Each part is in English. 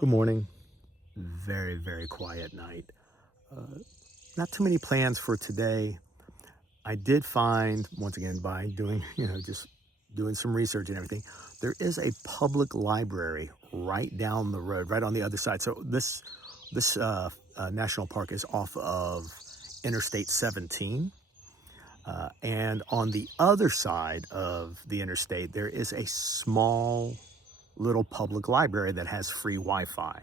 Good morning. Very quiet night. Not too many plans for today. I did find, once again, by doing, just doing some research and everything, there is a public library right down the road, right on the other side. So this national park is off of Interstate 17. And on the other side of the interstate, there is a small little public library that has free Wi-Fi.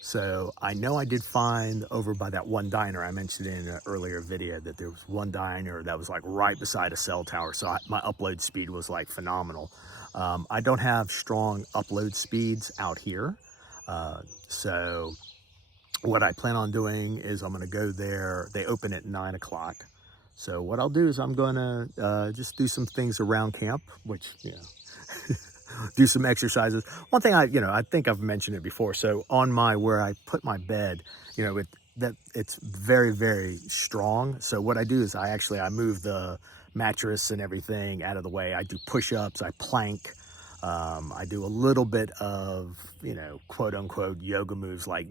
So I know I did find over by that one diner I mentioned in an earlier video that there was one diner that was like right beside a cell tower. So my upload speed was like phenomenal. I don't have strong upload speeds out here. So what I plan on doing is I'm going to go there. They open at 9 o'clock. So what I'll do is I'm going to just do some things around camp, which, do some exercises. One thing I think I've mentioned it before. So on where I put my bed, it's very strong. So what I do is I move the mattress and everything out of the way. I do push-ups, I plank. I do a little bit of, quote unquote yoga moves like,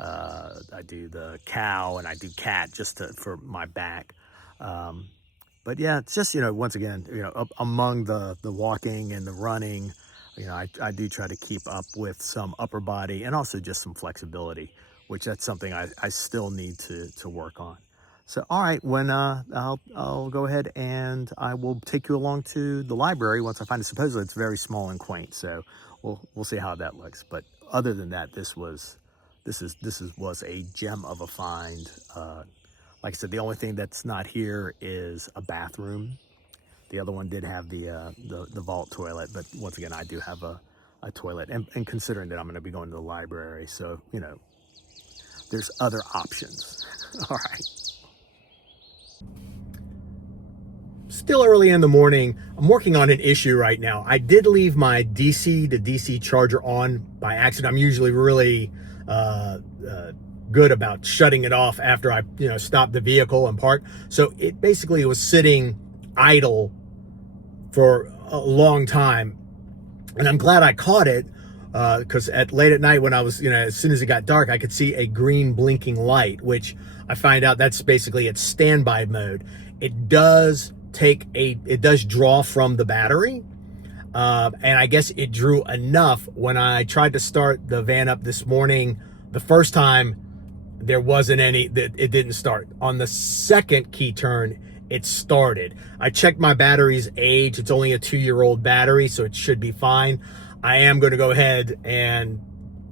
I do the cow and I do cat for my back. But yeah, it's just, once again, among the walking and the running, I do try to keep up with some upper body and also just some flexibility, which that's something I still need to work on. So, all right, I'll go ahead and I will take you along to the library once I find it. Supposedly it's very small and quaint, so we'll see how that looks. But other than that, this was a gem of a find. Like I said, the only thing that's not here is a bathroom. The other one did have the vault toilet, but once again, I do have a toilet. And considering that I'm going to be going to the library, so, there's other options. All right. Still early in the morning. I'm working on an issue right now. I did leave my DC to DC charger on by accident. I'm usually really good about shutting it off after I stop the vehicle and park. So it basically was sitting idle for a long time, and I'm glad I caught it because late at night when I was as soon as it got dark, I could see a green blinking light, which I find out that's basically its standby mode. It does draw from the battery, and I guess it drew enough. When I tried to start the van up this morning the first time, there wasn't any, it didn't start. On the second key turn, it started. I checked my battery's age. It's only a 2-year-old battery, so it should be fine. I am going to go ahead and,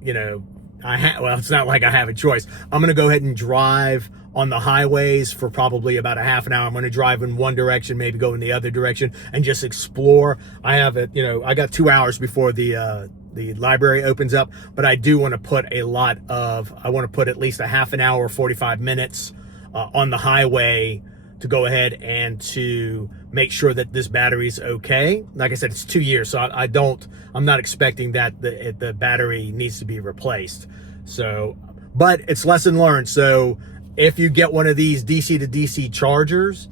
well, it's not like I have a choice. I'm going to go ahead and drive on the highways for probably about a half an hour. I'm going to drive in one direction, maybe go in the other direction and just explore. I have it, I got 2 hours before the library opens up, but I do want to put I want to put at least a half an hour, 45 minutes on the highway to go ahead and to make sure that this battery's okay. Like I said, it's 2 years, so I'm not expecting that the battery needs to be replaced. So, but it's lesson learned. So if you get one of these DC to DC chargers,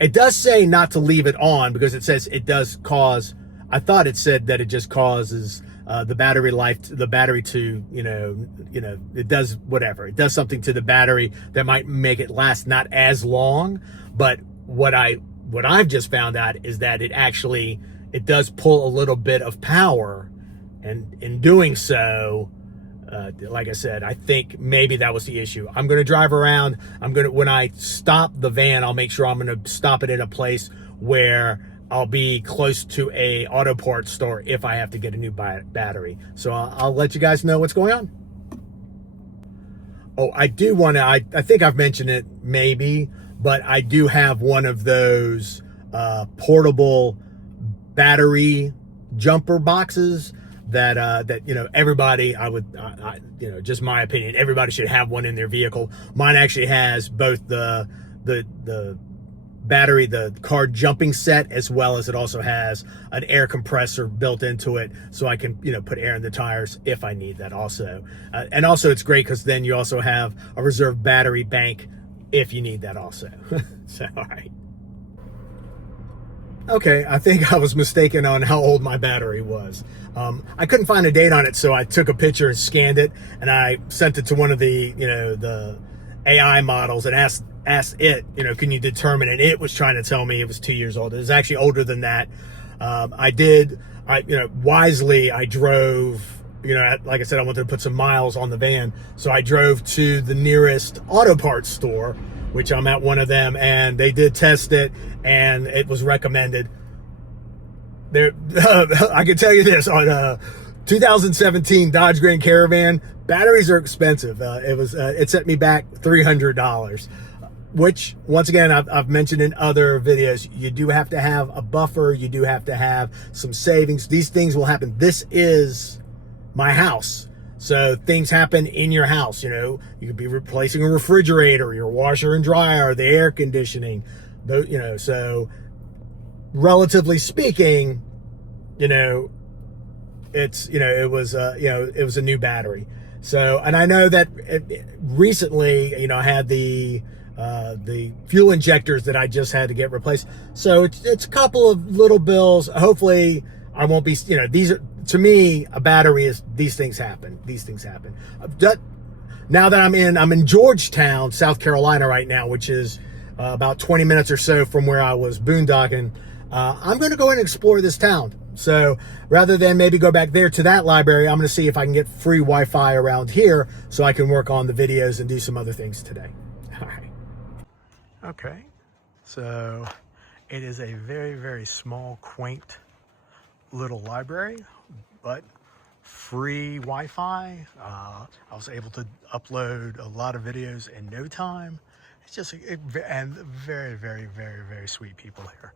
it does say not to leave it on because it says it does cause, I thought it said that it just causes the battery to, it does whatever. It does something to the battery that might make it last not as long. But what I've just found out is that it does pull a little bit of power. And in doing so, like I said, I think maybe that was the issue. I'm going to drive around. When I stop the van, I'll make sure I'm going to stop it in a place where I'll be close to a auto parts store if I have to get a new battery. So I'll let you guys know what's going on. Oh, I do want to, I think I've mentioned it maybe, but I do have one of those portable battery jumper boxes that everybody, just my opinion, everybody should have one in their vehicle. Mine actually has both the battery, the car jumping set, as well as it also has an air compressor built into it, so I can put air in the tires if I need that also. And also it's great because then you also have a reserve battery bank if you need that also. So all right. Okay, I think I was mistaken on how old my battery was. I couldn't find a date on it, so I took a picture and scanned it, and I sent it to one of the, the AI models and asked it, can you determine it? It was trying to tell me it was 2 years old. It was actually older than that. Wisely, I drove, like I said, I wanted to put some miles on the van. So I drove to the nearest auto parts store, which I'm at one of them, and they did test it, and it was recommended. There, I can tell you this, on 2017 Dodge Grand Caravan, batteries are expensive. It set me back $300, which, once again, I've mentioned in other videos, you do have to have a buffer, you do have to have some savings. These things will happen. This is my house. So things happen in your house, you could be replacing a refrigerator, your washer and dryer, the air conditioning, so relatively speaking, it was a new battery. So, and I know that recently, I had the fuel injectors that I just had to get replaced. So it's a couple of little bills. Hopefully I won't be, these are, to me, a battery is, these things happen. Now that I'm in Georgetown, South Carolina right now, which is about 20 minutes or so from where I was boondocking. I'm going to go and explore this town. So rather than maybe go back there to that library, I'm going to see if I can get free Wi-Fi around here so I can work on the videos and do some other things today. All right. Okay. So it is a very, very small, quaint little library, but free Wi-Fi. I was able to upload a lot of videos in no time. It's just and very, very, very, very sweet people here.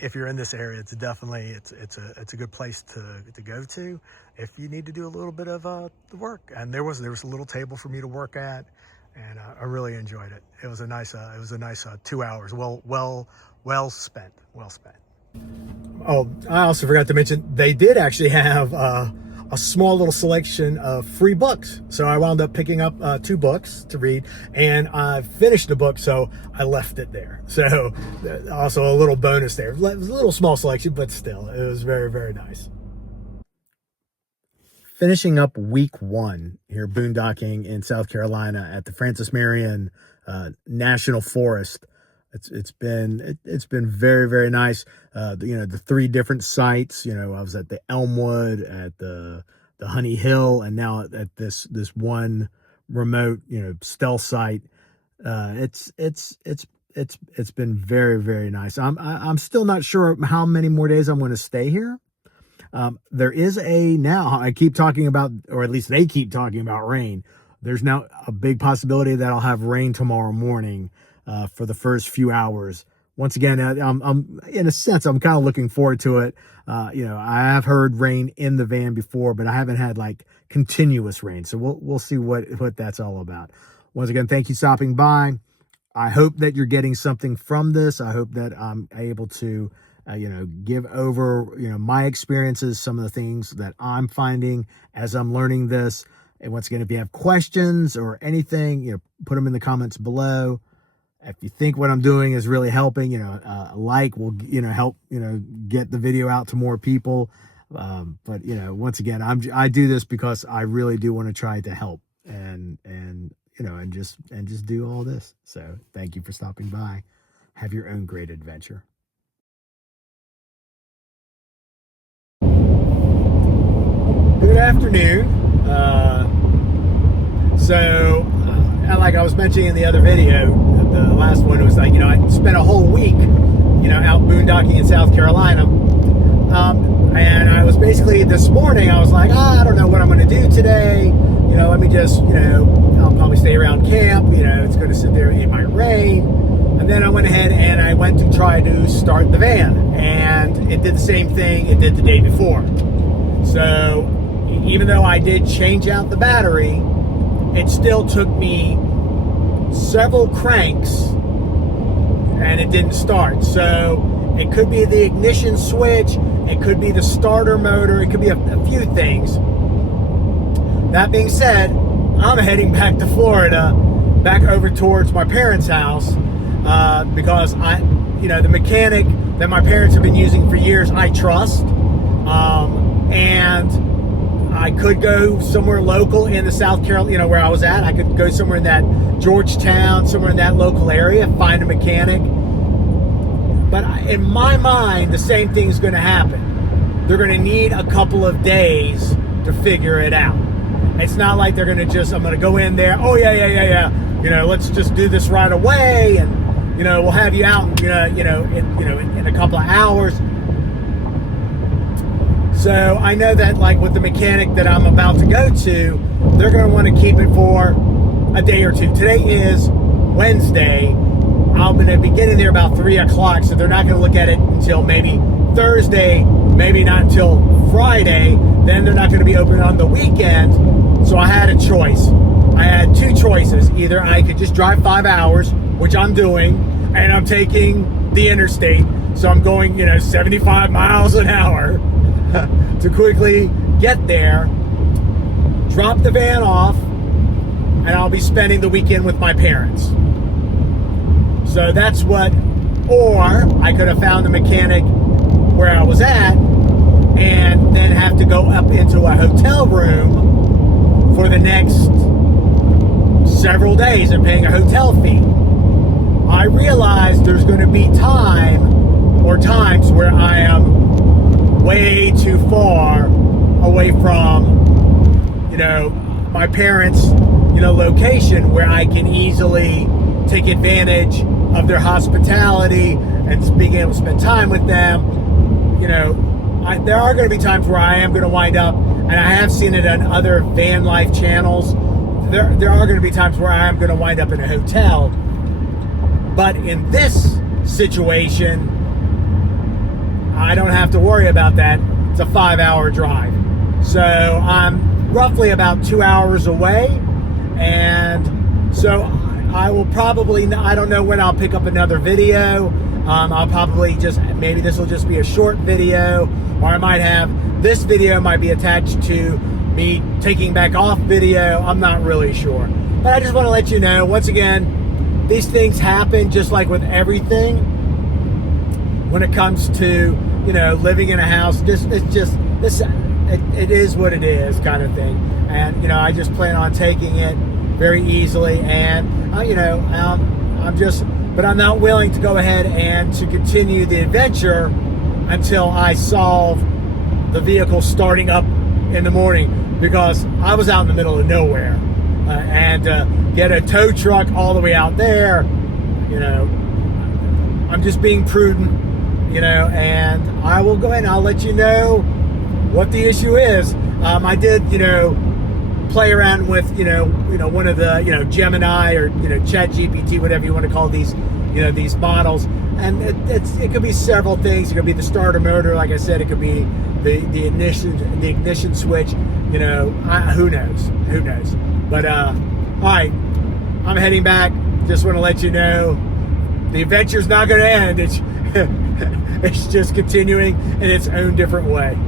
If you're in this area, it's definitely it's a good place to go to if you need to do a little bit of the work. And there was a little table for me to work at, and I really enjoyed it. It was a nice 2 hours, well spent. Oh, I also forgot to mention, they did actually have a small little selection of free books. So I wound up picking up 2 books to read, and I finished the book, so I left it there. So also a little bonus there. It was a little small selection, but still, it was very, very nice. Finishing up week 1 here boondocking in South Carolina at the Francis Marion National Forest. It's been very, very nice. The 3 different sites. I was at the Elmwood, at the Honey Hill, and now at this one remote stealth site. It's been very, very nice. I'm still not sure how many more days I'm going to stay here. There is now I keep talking about, or at least they keep talking about, rain. There's now a big possibility that I'll have rain tomorrow morning. For the first few hours. Once again, I'm in a sense, I'm kind of looking forward to it. I have heard rain in the van before, but I haven't had like continuous rain. So we'll see what that's all about. Once again, thank you for stopping by. I hope that you're getting something from this. I hope that I'm able to, give over, my experiences, some of the things that I'm finding as I'm learning this. And once again, if you have questions or anything, put them in the comments below. If you think what I'm doing is really helping, a like will, help, get the video out to more people. But, once again, I do this because I really do want to try to help and just do all this. So thank you for stopping by. Have your own great adventure. Good afternoon. Like I was mentioning in the other video, the last one was like, I spent a whole week, out boondocking in South Carolina. And I was basically, this morning, I was like, I don't know what I'm going to do today. Let me just, I'll probably stay around camp. It's going to sit there, it might rain. And then I went ahead and I went to try to start the van. And it did the same thing it did the day before. So even though I did change out the battery, it still took me several cranks and it didn't start. So it could be the ignition switch, it could be the starter motor, it could be a few things. That being said, I'm heading back to Florida, back over towards my parents' house, because the mechanic that my parents have been using for years, I trust. And I could go somewhere local in the South Carolina, where I was at. I could go somewhere in that Georgetown, somewhere in that local area, find a mechanic. But in my mind, the same thing's going to happen. They're going to need a couple of days to figure it out. It's not like they're going to just, I'm going to go in there, oh yeah. Let's just do this right away, and we'll have you out, in a couple of hours. So I know that, like with the mechanic that I'm about to go to, they're going to want to keep it for a day or two. Today is Wednesday. I'm going to be getting there about 3 o'clock, so they're not going to look at it until maybe Thursday, maybe not until Friday. Then they're not going to be open on the weekend. So I had a choice. I had two choices. Either I could just drive 5 hours, which I'm doing, and I'm taking the interstate. So I'm going, 75 miles an hour to quickly get there, drop the van off, and I'll be spending the weekend with my parents. So that's what, or I could have found a mechanic where I was at and then have to go up into a hotel room for the next several days and paying a hotel fee. I realize there's going to be times where I am way too far away from, my parents, location where I can easily take advantage of their hospitality and being able to spend time with them. There are going to be times where I am going to wind up, and I have seen it on other van life channels. There are going to be times where I am going to wind up in a hotel. But in this situation, I don't have to worry about that. It's a 5-hour drive. So I'm roughly about 2 hours away. And so I will probably, I don't know when I'll pick up another video. I'll probably maybe this will just be a short video, or I might have, this video might be attached to me taking back off video. I'm not really sure. But I just want to let you know, once again, these things happen just like with everything when it comes to, living in a house. It is what it is, kind of thing. And, I just plan on taking it very easily. And, but I'm not willing to go ahead and to continue the adventure until I solve the vehicle starting up in the morning, because I was out in the middle of nowhere, and get a tow truck all the way out there, I'm just being prudent, and I will go ahead and I'll let you know what the issue is. I did, play around with, one of the, Gemini or, Chat GPT, whatever you want to call these, these models. And it could be several things. It could be the starter motor, like I said. It could be the ignition switch. Who knows? But all right, I'm heading back. Just want to let you know the adventure's not going to end. It's just continuing in its own different way.